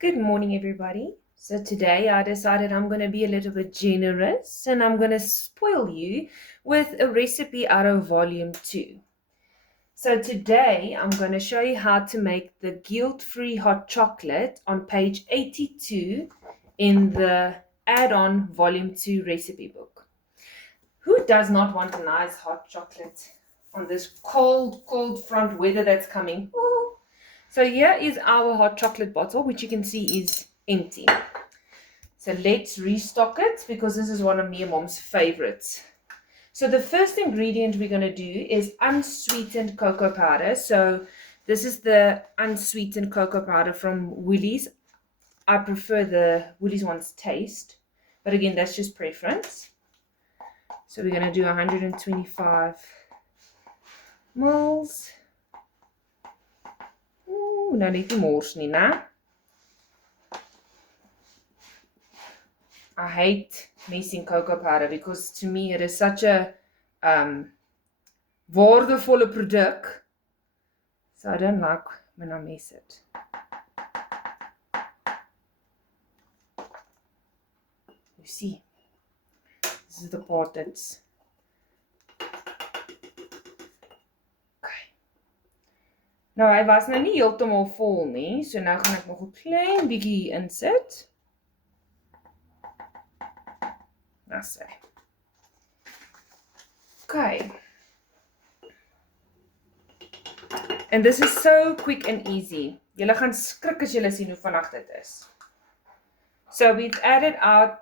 Good morning, everybody. So today I decided I'm going to be a little bit generous and I'm going to spoil you with a recipe out of volume 2. So today I'm going to show you how to make the guilt-free hot chocolate on page 82 in the add-on volume 2 recipe book. Who does not want a nice hot chocolate on this cold front weather that's coming? Ooh. So here is our hot chocolate bottle, which you can see is empty. So let's restock it because this is one of me and Mom's favorites. So the first ingredient we're going to do is unsweetened cocoa powder. So this is the unsweetened cocoa powder from Woolies. I prefer the Woolies one's taste, but again, that's just preference. So we're going to do 125 mils. Ooh, nou net nie mors nie, né? I hate mixing cocoa powder because to me it is such a waardevolle product. So I don't like when I mix it. You see, this is the part that's okay. Nou, hy was nou nie heeltemal vol nie, so nou gaan ek nog 'n klein bietjie insit. That's it. Okay. And this is so quick and easy. Julle gaan skrik as julle sien hoe vinnig dit is. So we've added our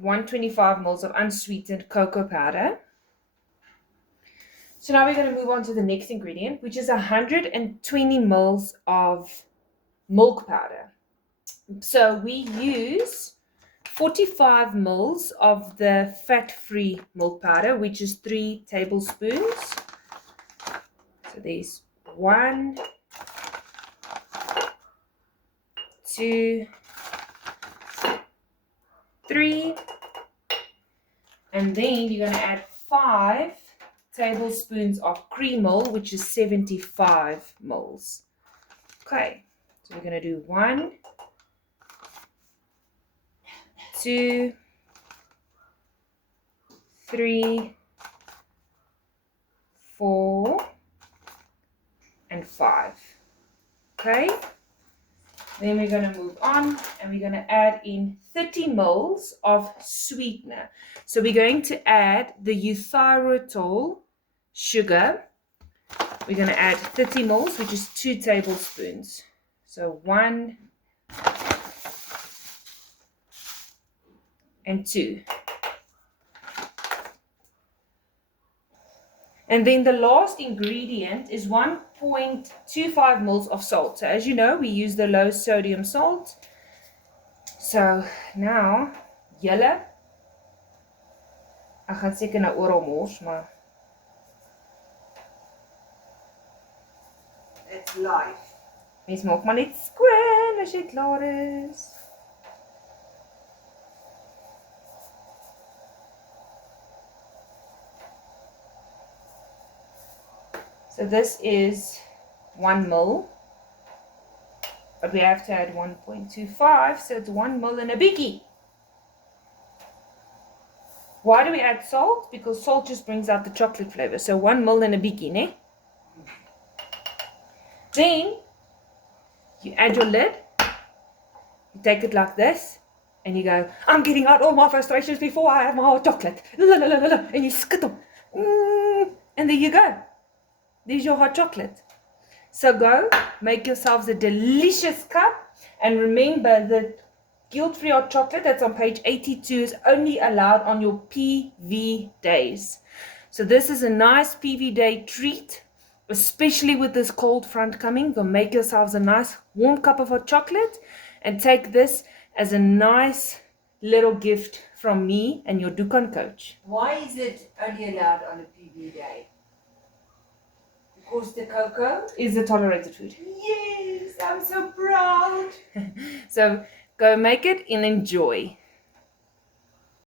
125 mils of unsweetened cocoa powder. So now we're going to move on to the next ingredient, which is 120 mils of milk powder. So we use 45 mils of the fat-free milk powder, which is 3 tablespoons. So there's 1, 2, 3, and then you're going to add 5 tablespoons of cream milk, which is 75 mils. Okay, so we're going to do 1, 2, 3, 4, and 5. Okay, then we're going to move on and we're going to add in 30 mils of sweetener. So we're going to add the erythritol sugar. We're going to add 30 mils, which is 2 tablespoons. So 1 and 2. And then the last ingredient is 1.25 mils of salt. So as you know, we use the low sodium salt. So now, julle, ek gaan seker nou oral mors, maar it's life. Mens maak maar net skoon as jy klaar is. So this is 1 mil, but we have to add 1.25, so it's 1 mil and a biggie. Why do we add salt? Because salt just brings out the chocolate flavor. So 1 mil and a biggie, ne? Then you add your lid, you take it like this, and you go, I'm getting out all my frustrations before I have my hot chocolate. And you skittle. And there you go. There's your hot chocolate. So go, make yourselves a delicious cup. And remember that guilt-free hot chocolate that's on page 82 is only allowed on your PV days. So this is a nice PV day treat, especially with this cold front coming. Go make yourselves a nice warm cup of hot chocolate and take this as a nice little gift from me and your Dukan coach. Why is it only allowed on a PV day? Because the cocoa is a tolerated food. Yes, I'm so proud. So go make it and enjoy.